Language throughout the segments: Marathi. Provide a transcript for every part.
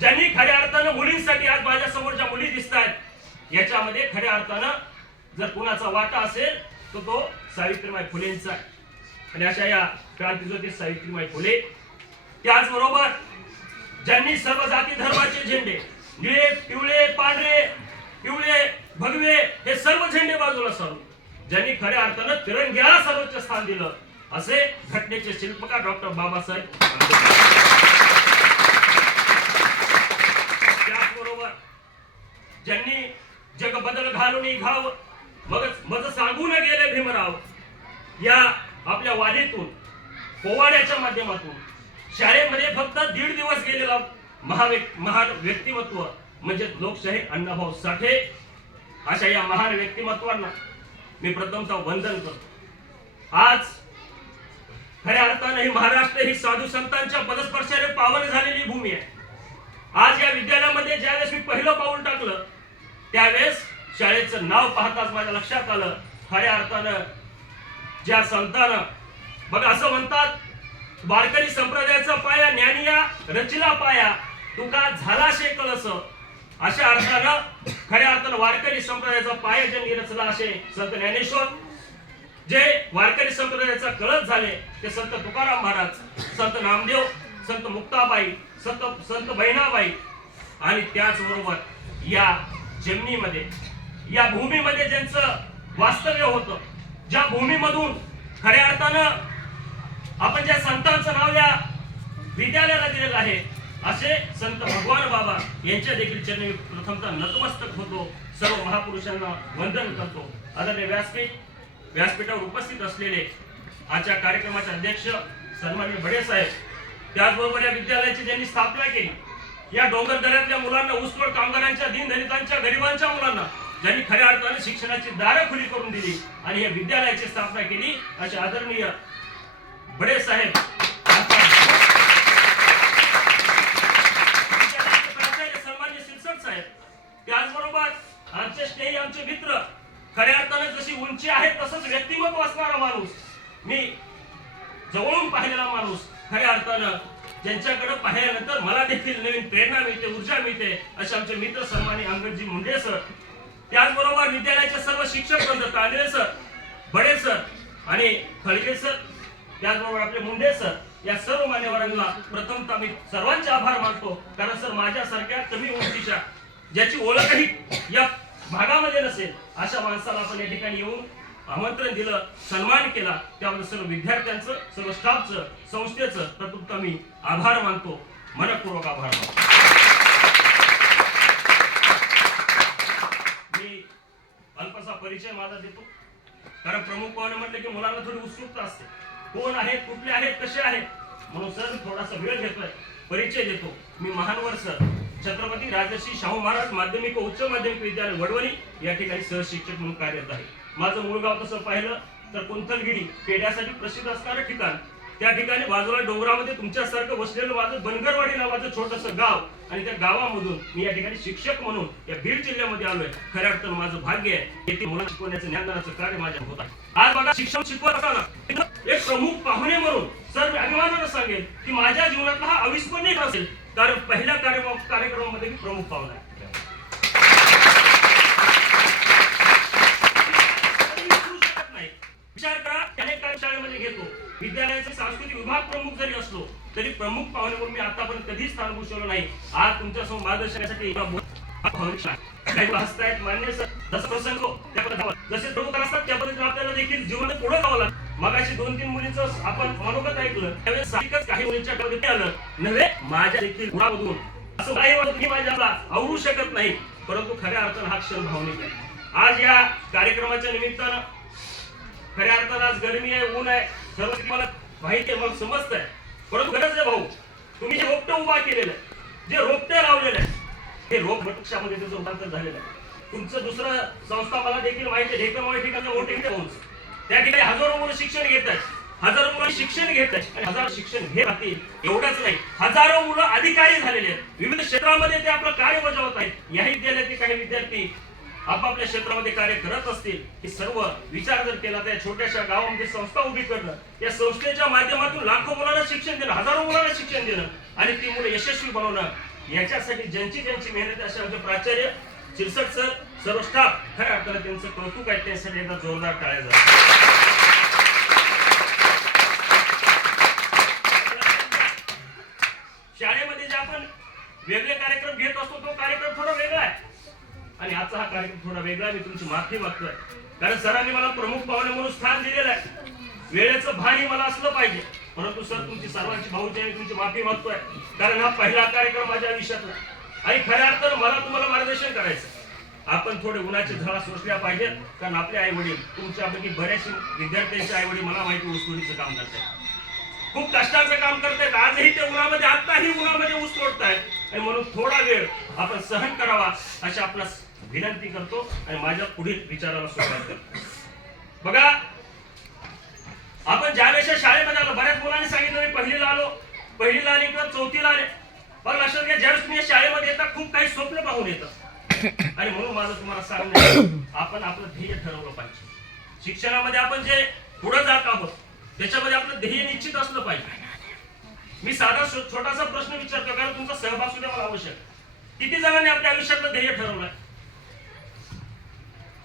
ज्यांनी खऱ्या अर्थानं मुलींसाठी आज माझ्या समोरच्या मुली दिसत आहेत याच्यामध्ये खऱ्या अर्थानं जर कुणाचा वाटा असेल तर तो सावित्रीबाई फुलेंचा आहे. आणि अशा या क्रांतीज्योती सावित्रीबाई फुले त्याचबरोबर ज्यांनी सर्व जाती धर्माचे झेंडे निळे पिवळे पांढरे पिवळे भगवे हे सर्व झेंडे बाजूला सारून ज्यांनी खऱ्या अर्थानं तिरंग्याला सर्वोच्च स्थान दिलं असे घटनेचे शिल्पकार डॉक्टर बाबासाहेब आंबेडकर त्याचबरोबर ज्यांनी जग बदल घालून घाव मग मज सांगून गेले भीमराव. या आपल्या वाणीतून पोवाड्याच्या माध्यमातून शाळेमध्ये फक्त दीड दिवस गेलेला महाव्यक् महान व्यक्तिमत्व म्हणजे लोकशाही अण्णाभाऊ साठे अशा या महान व्यक्तिमत्वांना मी प्रथमचा वंदन करतो. आज खऱ्या अर्थानं ही महाराष्ट्र ही साधू संतांच्या पदस्पर्शाने पावन झालेली भूमी आहे. आज या विद्यालयामध्ये ज्यावेळेस मी पहिलं पाऊल टाकलं त्यावेळेस शाळेचं नाव पाहताच माझ्या लक्षात आलं. खऱ्या अर्थानं ज्या संतानं बघा असं म्हणतात वारकरी संप्रदायाचा पाया ज्ञानिया रचिला पाया तुका झाला शे कळस. अशा अर्थानं खऱ्या अर्थानं वारकरी संप्रदायाचा पाया ज्यांनी रचला असे संत ज्ञानेश्वर जे वारकरी संप्रदायाचा कळस झाले ते संत तुकाराम महाराज संत नामदेव संत मुक्ताबाई संत संत बहिणाबाई आणि त्याचबरोबर या जमिनीमध्ये. या भूमीमध्ये ज्यांचं वास्तव्य होतं ज्या भूमीमधून खऱ्या अर्थानं आपण ज्या संतांचं नाव या विद्यालयाला दिलेलं आहे असे संत भगवान बाबा यांच्या देखील चरणी प्रथमतः नतमस्तक होतो सर्व महापुरुषांना वंदन करतो. आदरणीय व्यासपीठ व्यासपीठावर उपस्थित असलेले आजच्या कार्यक्रमाचे अध्यक्ष सन्मान्य बडे साहेब त्याचबरोबर या विद्यालयाची ज्यांनी स्थापना केली या डोंगर दऱ्यातल्या मुलांना ऊसतोड कामगारांच्या दीनदलितांच्या गरिबांच्या मुलांना ज्यांनी खऱ्या अर्थाने शिक्षणाची दारं खुली करून दिली आणि या विद्यालयाची स्थापना केली असे आदरणीय बडे साहेब त्याचबरोबर आमचे स्नेही आमचे मित्र खऱ्या अर्थाने जशी उंची आहे तसंच व्यक्तिमत्व असणारा माणूस मी जवळून पाहिलेला माणूस खऱ्या अर्थानं ज्यांच्याकडे पाहिल्यानंतर मला देखील नवीन प्रेरणा मिळते ऊर्जा मिळते असे आमचे मित्र सन्मानी अंगदजी मुंडे सर. त्याचबरोबर विद्यालयाचे सर्व शिक्षक बंद कांदळे सर बडे सर आणि खळगे सर त्याचबरोबर आपले मुंडे सर या सर्व मान्यवरांना प्रथमतः मी सर्वांचे आभार मानतो. कारण सर माझ्यासारख्या कमी उंचीच्या ज्याची ओळखही या भागामध्ये नसेल अशा माणसाला आपण या ठिकाणी येऊन आमंत्रण दिलं सन्मान केला त्याबद्दल सर्व विद्यार्थ्यांचं सर्व स्टाफचं संस्थेचं प्रथमतः मी आभार मानतो. मनपूर्वक आभार मानतो. मी अल्पसा परिचय माझा देतो. कारण प्रमुख पाहुणे म्हटलं की मुलांना थोडी उत्सुकता असते. कोण आहेत कुठले आहेत कसे आहेत? म्हणून सर थोडासा वेळ घेतोय परिचय देतो. मी महानवर सर छत्रपती राजर्षी शाहू महाराज माध्यमिक व उच्च माध्यमिक विद्यालय वडवणी या ठिकाणी सहशिक्षक म्हणून कार्यरत आहे. माझं मूळ गाव तसं पाहिलं तर कुंथलगिरी पेढ्यासाठी प्रसिद्ध असणारं ठिकाण. त्या ठिकाणी बाजूला डोंगरामध्ये तुमच्यासारखं बसलेलं माझं बनगरवाडी नावाचं छोटंसं गाव आणि त्या गावामधून मी या ठिकाणी शिक्षक म्हणून या बीड जिल्ह्यामध्ये आलोय. खऱ्या अर्थानं माझं भाग्य आहे. येथे मुलांना शिकवण्याचं ज्ञानदानाचं कार्य माझ्या होत आहे. आज बघा शिक्षण शिकवत असताना एक प्रमुख पाहुणे म्हणून सर मी अभिमानानं सांगेल की माझ्या जीवनातला हा अविस्मरणीय असेल. कारण पहिल्या कार्यक्रम कार्यक्रमामध्ये मी प्रमुख पाहुणा आहे कधी विसरू शकत नाही. विचार करा अनेक कार्य शाळेमध्ये घेतो विद्यालयाचे सांस्कृतिक विभाग प्रमुख जरी असलो तरी प्रमुख पाहुणे म्हणून मी आतापर्यंत कधीच स्थान भूषवलं नाही. आज तुमच्यासमोर मार्गदर्शनासाठी हसतायत मान्य जसं प्रसंग जसे प्रमुख असतात त्या पद्धतीने आपल्याला देखील जीवनात पुढे जावं लागतं. मगाशी दोन तीन मुलींचं आपण मनोगत ऐकलं. त्यावेळेस साहजिकच काही मुलींच्या डोक्यात आलं. नव्हे माझ्या देखील गुणामधून. असं काही वाटत मी माझ्याला आवरू शकत नाही. परंतु खऱ्या अर्थानं हा क्षण भावनिक आहे. आज या कार्यक्रमाच्या निमित्तानं खऱ्या अर्थानं आज गरमी आहे ऊन आहे. सर्व तुम्हाला म्हणजे माहिती आहे मला समजत आहे. परंतु गरज आहे भाऊ तुम्ही जे रोपटं उभा केलेलं आहे जे रोपटं लावलेलं आहे हे रोप वृक्षामध्ये त्याचं रूपांतर झालेलं आहे. तुमचं दुसरं संस्था मला देखील माहिती आहे ढेकरवाडी ठिकाणी मोठे होऊन. त्या ठिकाणी हजारो मुलं शिक्षण घेत आहेत. हजारो मुलं शिक्षण घेत आहेत. आणि हजारो शिक्षण घेत राहतील एवढंच नाही. हजारो मुलं अधिकारी झालेले आहेत. विविध क्षेत्रामध्ये ते आपलं कार्य बजावत आहेत. या विद्यालयातील काही विद्यार्थी आपापल्या क्षेत्रामध्ये कार्य करत असतील हे सर्व विचार जर केला तर या छोट्याशा गावामध्ये संस्था उभी करणं या संस्थेच्या माध्यमातून लाखो मुलांना शिक्षण देणं हजारो मुलांना शिक्षण देणं आणि ती मुलं यशस्वी बनवणं याच्यासाठी ज्यांची ज्यांची मेहनत असे आमचे प्राचार्य शिरसट सर सर्व स्टाफ खऱ्या अर्थानं त्यांचं कौतुक आहे त्यासाठी एकदा जोरदार टाळ्या जातात शाळेमध्ये जे आपण वेगळे कार्यक्रम घेत असतो तो कार्यक्रम थोडा वेगळा आहे आणि आजचा हा कार्यक्रम थोडा वेगळा मी तुमची माफी मागतोय. कारण सरांनी मला प्रमुख पाहुणे म्हणून स्थान दिलेलं आहे. वेळेचं भान मला असलं पाहिजे. परंतु सर तुमची सर्वांची भाऊची आणि तुमची माफी मागतोय. कारण हा पहिला कार्यक्रम माझ्या आयुष्यातला आणि खऱ्या अर्थानं मला तुम्हाला मार्गदर्शन करायचं आपण थोडे उन्हाचे झळा सोसल्या पाहिजेत. कारण आपले आई वडील तुमच्यापैकी बऱ्याचशे विद्यार्थ्यांचे आई वडील मला माहिती ऊसतोडीचं काम करतात खूप कष्टाचं काम करतायत. आजही ते उन्हामध्ये आत्ताही उन्हामध्ये ऊस तोडतायत. आणि म्हणून थोडा वेळ आपण सहन करावा अशा आपणास विनंती करतो आणि माझ्या पुढील विचाराला सुरुवात करतो. बघा आपण ज्या वेळेस शाळेमध्ये आलो बऱ्याच मुलांनी सांगितलं मी पहिलीला आलो पहिलीला आली किंवा चौथीला आले. पण लक्षात घ्या ज्यावेळेस तुम्ही या शाळेमध्ये येतात खूप काही स्वप्न पाहून येतात आणि म्हणून माझं तुम्हाला सांगणं आपण आपलं ध्येय ठरवलं पाहिजे. शिक्षणामध्ये आपण जे पुढे जात आहोत त्याच्यामध्ये आपलं ध्येय निश्चित असलं पाहिजे. मी साधा छोटासा प्रश्न विचारतो कारण तुमचा सहभाग सुद्धा मला आवश्यक किती जणांनी आपल्या आयुष्यातलं ध्येय ठरवलंय?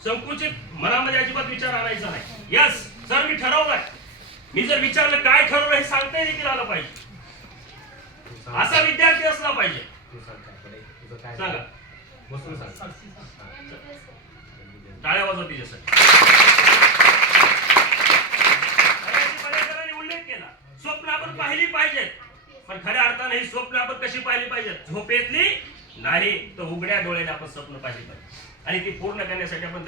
संकुचित मनामध्ये अजिबात विचार आणायचा नाही. यस सर मी ठरवलंय मी जर विचारलं काय ठरवलं हे सांगता देखील आलं पाहिजे. असा विद्यार्थी असला पाहिजे. सांगा. बसून टाळ्या वाजवा तिच्यासाठी. उल्लेख केला. स्वप्न आपण पाहिली पाहिजेत. पण खऱ्या अर्थाने ही स्वप्न आपण कशी पाहिली पाहिजेत? झोपेतली नाही तर उघड्या डोळ्याने आपण स्वप्न पाहिली पाहिजे आणि ती पूर्ण करण्यासाठी आपण